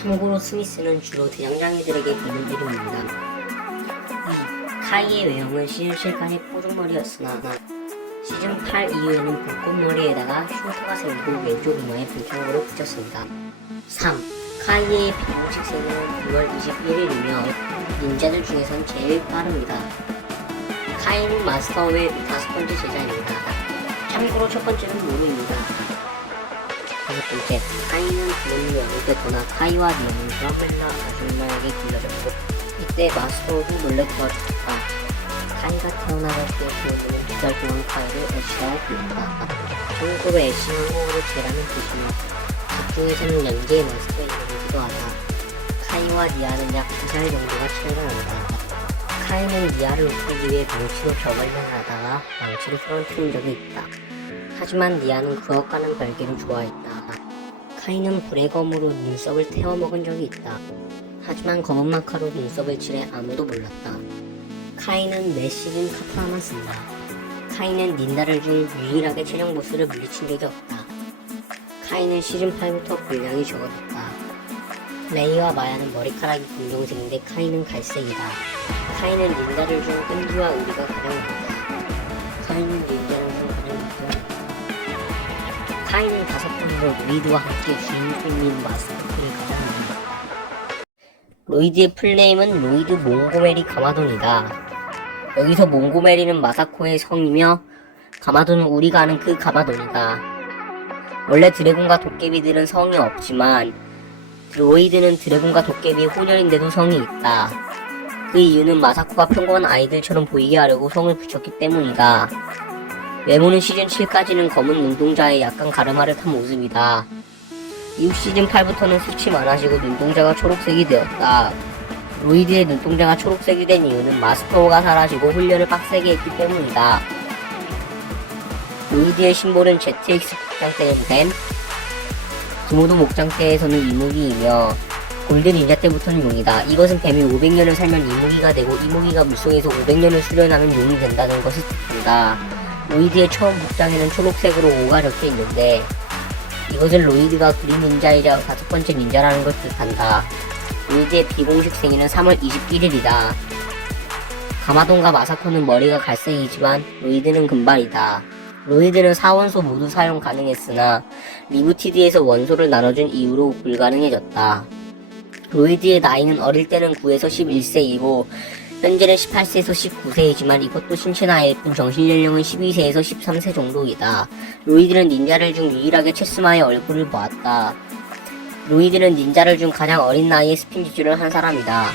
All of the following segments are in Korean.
참고로 스미스는 주로 대장장이들에게 비는 이름입니다. 2. 카이의 외형은 시즌 7까지 뽀종머리였으나 시즌 8 이후에는 벚꽃머리에다가 흉터가 생기고 왼쪽 이마에 불평으로 붙였습니다. 3. 카이의 비공식 생일은 9월 21일이며 닌자들 중에선 제일 빠릅니다. 카이는 마스터의 5번째 제자입니다. 참고로 첫 번째는 모루입니다. 5번째, 카이는 부모님이 어릴 때 떠나 카이와 니아는 드라멜라 아줌마에게 길러졌고 이때 마스터도 놀래 도와줬다. 카이가 태어나갈 때 부모님은 2달 동안 카이를 애쉬라고 부른다. 중국어로 애쉬는 호흡으로 재라는 뜻이며 북중에서는 연계의 마스터의 이름이기도 하다. 카이와 니아는 약 2살 정도가 차이가 난다. 카이는 니아를 웃기기 위해 망치로 벽을 향하다가 망치로 쓰러뜨린 적이 있다. 하지만 니아는 그것과는 별개로 좋아했다. 카이는 불의 검으로 눈썹을 태워먹은 적이 있다. 하지만 검은 마카로 눈썹을 칠해 아무도 몰랐다. 카이는 매 시즌 카타나만 쓴다. 카이는 닌다를 중 유일하게 최종 보스를 물리친 적이 없다. 카이는 시즌 8부터 분량이 적어졌다. 레이와 마야는 머리카락이 검정색인데 카이는 갈색이다. 카이는 닌자들 중 끈기와 의리가 가장 많다. 카이는 닌자를 중 가장 높다. 카이는 5번으로 로이드와 함께 주인공인 마스코트를 가장 많다. 로이드의 플레임은 로이드 몽고메리 가마돈이다. 여기서 몽고메리는 마사코의 성이며 가마돈은 우리가 아는 그 가마돈이다. 원래 드래곤과 도깨비들은 성이 없지만 로이드는 드래곤과 도깨비의 혼혈인데도 성이 있다. 그 이유는 마사코가 평범한 아이들처럼 보이게 하려고 성을 붙였기 때문이다. 외모는 시즌 7까지는 검은 눈동자에 약간 가르마를 탄 모습이다. 이후 시즌 8부터는 수치 많아지고 눈동자가 초록색이 되었다. 로이드의 눈동자가 초록색이 된 이유는 마스터가 사라지고 훈련을 빡세게 했기 때문이다. 로이드의 심볼은 ZX 복장대에서 된 드모도 목장대에서는 이무기이며 골든 닌자 때부터는 용이다. 이것은 뱀이 500년을 살면 이무기가 되고 이무기가 물속에서 500년을 수련하면 용이 된다는 것을 뜻한다. 로이드의 처음 복장에는 초록색으로 O가 적혀 있는데 이것은 로이드가 그린 닌자이자 5번째 닌자라는 걸 뜻한다. 로이드의 비공식 생일은 3월 21일이다. 가마돈과 마사코는 머리가 갈색이지만 로이드는 금발이다. 로이드는 4원소 모두 사용 가능했으나 리부티드에서 원소를 나눠준 이후로 불가능해졌다. 로이드의 나이는 어릴 때는 9에서 11세이고 현재는 18세에서 19세이지만 이것도 신체 나이일 뿐 정신 연령은 12세에서 13세 정도이다. 로이드는 닌자를 중 유일하게 체스마의 얼굴을 보았다. 로이드는 닌자를 중 가장 어린 나이에 스핀지주를 한 사람이다.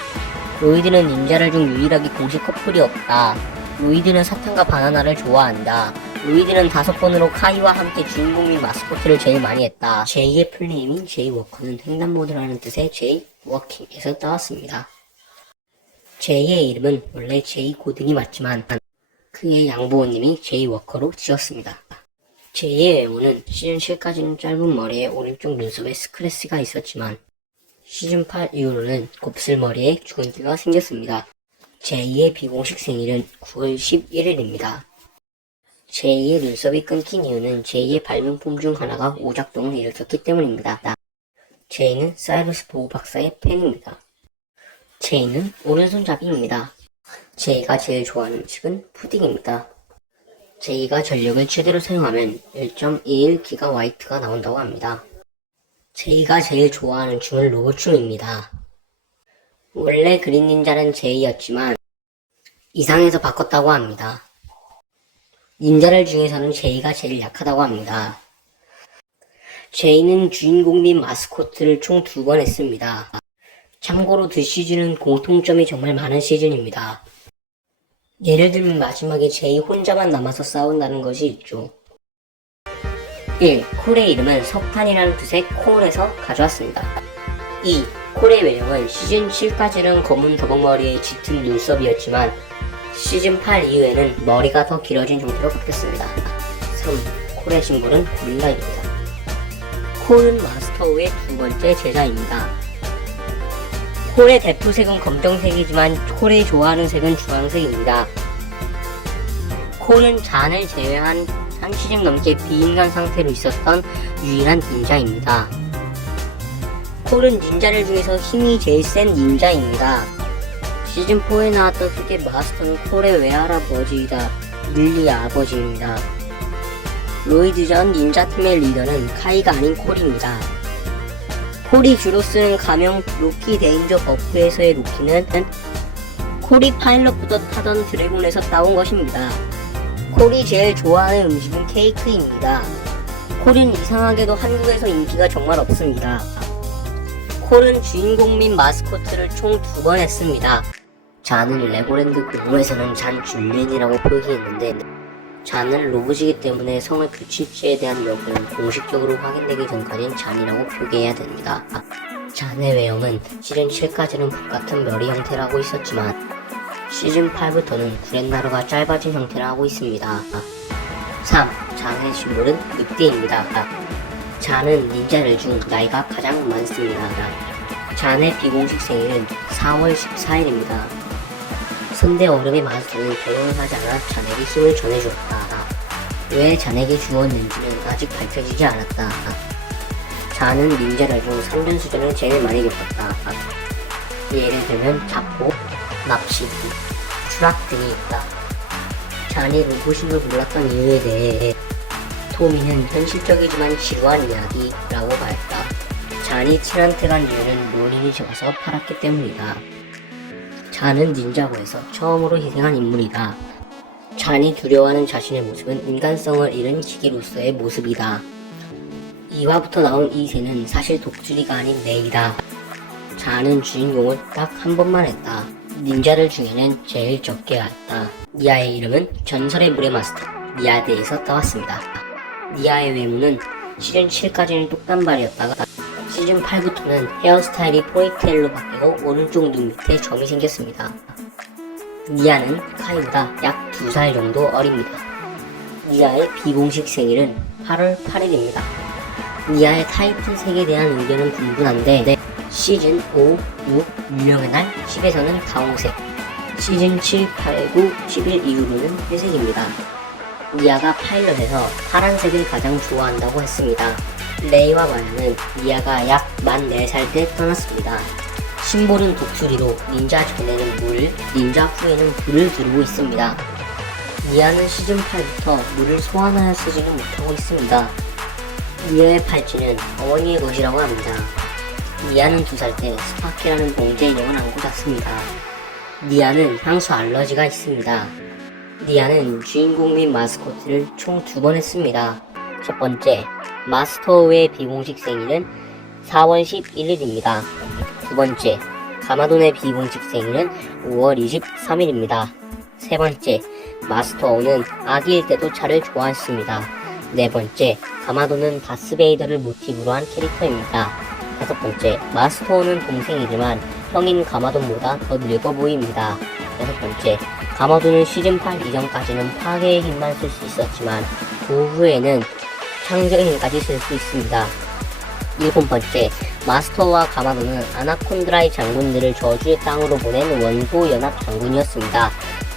로이드는 닌자를 중 유일하게 공식 커플이 없다. 로이드는 사탕과 바나나를 좋아한다. 로이드는 5번으로 카이와 함께 주인공인 마스코트를 제일 많이 했다. 제이의 플레임인 제이워커는 횡단보도라는 뜻의 제이워킹에서 따왔습니다. 제이의 이름은 원래 제이 고든이 맞지만 그의 양부모님이 제이워커로 지었습니다. 제이의 외모는 시즌 7까지는 짧은 머리에 오른쪽 눈썹에 스크래치가 있었지만 시즌 8 이후로는 곱슬머리에 주근깨가 생겼습니다. 제이의 비공식 생일은 9월 11일입니다. 제이의 눈썹이 끊긴 이유는 제이의 발명품 중 하나가 오작동을 일으켰기 때문입니다. 제이는 사이러스 보호 박사의 팬입니다. 제이는 오른손잡이입니다. 제이가 제일 좋아하는 음식은 푸딩입니다. 제이가 전력을 최대로 사용하면 1.21GW가 나온다고 합니다. 제이가 제일 좋아하는 춤은 로봇춤입니다. 원래 그린 닌자는 제이였지만 이상해서 바꿨다고 합니다. 닌자들 중에서는 제이가 제일 약하다고 합니다. 제이는 주인공 및 마스코트를 총 2번 했습니다. 참고로 두 시즌은 공통점이 정말 많은 시즌입니다. 예를 들면 마지막에 제이 혼자만 남아서 싸운다는 것이 있죠. 1. 콜의 이름은 석탄이라는 뜻의 콜에서 가져왔습니다. 2. 콜의 외형은 시즌 7까지는 검은 더벅머리에 짙은 눈썹이었지만 시즌 8 이후에는 머리가 더 길어진 형태로 바뀌었습니다. 3. 콜의 심볼은 고릴라입니다. 콜은 마스터우의 2번째 제자입니다. 콜의 대표색은 검정색이지만 콜이 좋아하는 색은 주황색입니다. 콜은 잔을 제외한 1시즌 넘게 비인간 상태로 있었던 유일한 닌자입니다. 콜은 닌자들 중에서 힘이 제일 센 닌자입니다. 시즌4에 나왔던 흑의 마스터는 콜의 외할아버지이다. 릴리의 아버지입니다. 로이드 전 닌자팀의 리더는 카이가 아닌 콜입니다. 콜이 주로 쓰는 가명 로키 데인저 버프에서의 로키는 콜이 파일럿부터 타던 드래곤에서 따온 것입니다. 콜이 제일 좋아하는 음식은 케이크입니다. 콜은 이상하게도 한국에서 인기가 정말 없습니다. 콜은 주인공 및 마스코트를 총 2번 했습니다. 잔은 레고랜드 공모에서는 잔 줄리엔이라고 표기했는데 잔은 로봇이기 때문에 성의 규칙지에 대한 여부는 공식적으로 확인되기 전까지는 잔이라고 표기해야 됩니다. 잔의 외형은 시즌 7까지는 북같은 머리 형태를 하고 있었지만 시즌 8부터는 구렛나루가 짧아진 형태를 하고 있습니다. 3. 잔의 식물은 늑대입니다. 잔은 닌자들 중 나이가 가장 많습니다. 잔의 비공식 생일은 4월 14일입니다. 선대 얼음의 마스터는 결혼을 하지 않아 잔에게 힘을 전해주었다. 왜 잔에게 주었는지는 아직 밝혀지지 않았다. 잔은 닌자들 중 산전수전을 제일 많이 겪었다. 예를 들면 자포, 납치, 추락 등이 있다. 잔이 로봇인 걸 몰랐던 이유에 대해 토미는 현실적이지만 지루한 이야기라고 말했다. 잔이 칠한테 간 이유는 롤린이 좋아서 팔았기 때문이다. 잔은 닌자고에서 처음으로 희생한 인물이다. 잔이 두려워하는 자신의 모습은 인간성을 잃은 기계로서의 모습이다. 2화부터 나온 이 새는 사실 독수리가 아닌 레이다. 잔은 주인공을 딱 한 번만 했다. 닌자들 중에는 제일 적게 했다. 니아의 이름은 전설의 물의 마스터 니아드에서 따왔습니다. 니아의 외모는 시즌 7까지는 똑단발이었다가 시즌 8부터는 헤어스타일이 포니테일로 바뀌고 오른쪽 눈 밑에 점이 생겼습니다. 니아는 카이보다 약 2살 정도 어립니다. 니아의 비공식 생일은 8월 8일입니다. 니아의 타이틀 색에 대한 의견은 분분한데 시즌 5, 6, 유령의 날 10에서는 다홍색, 시즌 7, 8, 9, 11 이후로는 회색입니다. 니아가 파일럿에서 파란색을 가장 좋아한다고 했습니다. 레이와 마야는 니아가 약 14살 때 떠났습니다. 심볼은 독수리로 닌자 전에는 물, 닌자 후에는 불을 두르고 있습니다. 니아는 시즌 8부터 물을 소환하여 쓰지는 못하고 있습니다. 니아의 팔찌는 어머니의 것이라고 합니다. 니아는 2살 때 스파키라는 봉제 인형을 안고 잤습니다. 니아는 향수 알러지가 있습니다. 니아는 주인공 및 마스코트를 총 2번 했습니다. 첫 번째, 마스터의 비공식 생일은 4월 11일입니다. 두 번째, 가마돈의 비공식 생일은 5월 23일입니다. 세 번째, 마스터는 아기일 때도 차를 좋아했습니다. 네 번째, 가마돈은 다스베이더를 모티브로 한 캐릭터입니다. 다섯 번째, 마스터는 동생이지만 형인 가마돈보다 더 늙어 보입니다. 여섯 번째, 가마돈은 시즌 8 이전까지는 파괴의 힘만 쓸 수 있었지만 그 후에는 창조의 힘까지 쓸 수 있습니다. 일곱 번째, 마스터와 가마돈은 아나콘드라의 장군들을 저주의 땅으로 보낸 원소 연합 장군이었습니다.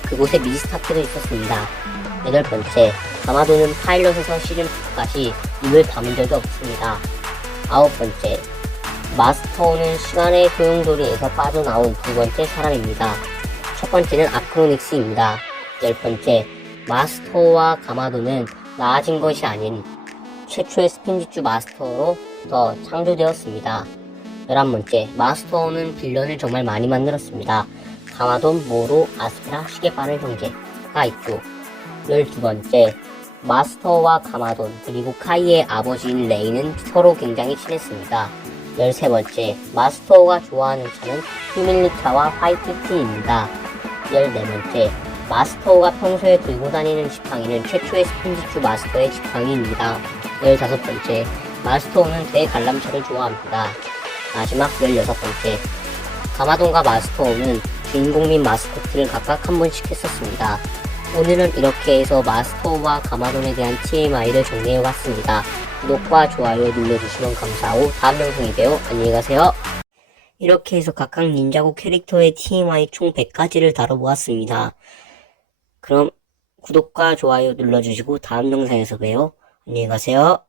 그곳에 미스타트도 있었습니다. 여덟 번째, 가마돈은 파일럿에서 시즌 2까지 입을 다문 적이 없습니다. 아홉 번째, 마스터는 시간의 소용돌이에서 빠져나온 두 번째 사람입니다. 첫 번째는 아크로닉스입니다. 열 번째, 마스터와 가마돈은 나아진 것이 아닌 최초의 스핀지주 마스터로 더 창조되었습니다. 11번째, 마스터는 빌런을 정말 많이 만들었습니다. 가마돈, 모로, 아스페라, 시계바늘 형제가 있죠. 12번째, 마스터와 가마돈 그리고 카이의 아버지인 레이는 서로 굉장히 친했습니다. 13번째, 마스터가 좋아하는 차는 휴밀리차와 화이트티입니다. 14번째, 마스터가 평소에 들고 다니는 지팡이는 최초의 스핀지추 마스터의 지팡이입니다. 15번째, 마스터는 대관람차를 좋아합니다. 마지막 16번째, 가마돈과 마스터는 주인공 및 마스코트를 각각 한 번씩 했었습니다. 오늘은 이렇게 해서 마스터와 가마돈에 대한 TMI를 정리해봤습니다. 구독과 좋아요 눌러주시면 감사하고 다음 영상에 봬요. 안녕히 가세요. 이렇게 해서 각각 닌자고 캐릭터의 TMI 총 100가지를 다뤄보았습니다. 그럼 구독과 좋아요 눌러주시고 다음 영상에서 봬요. 안녕히 가세요.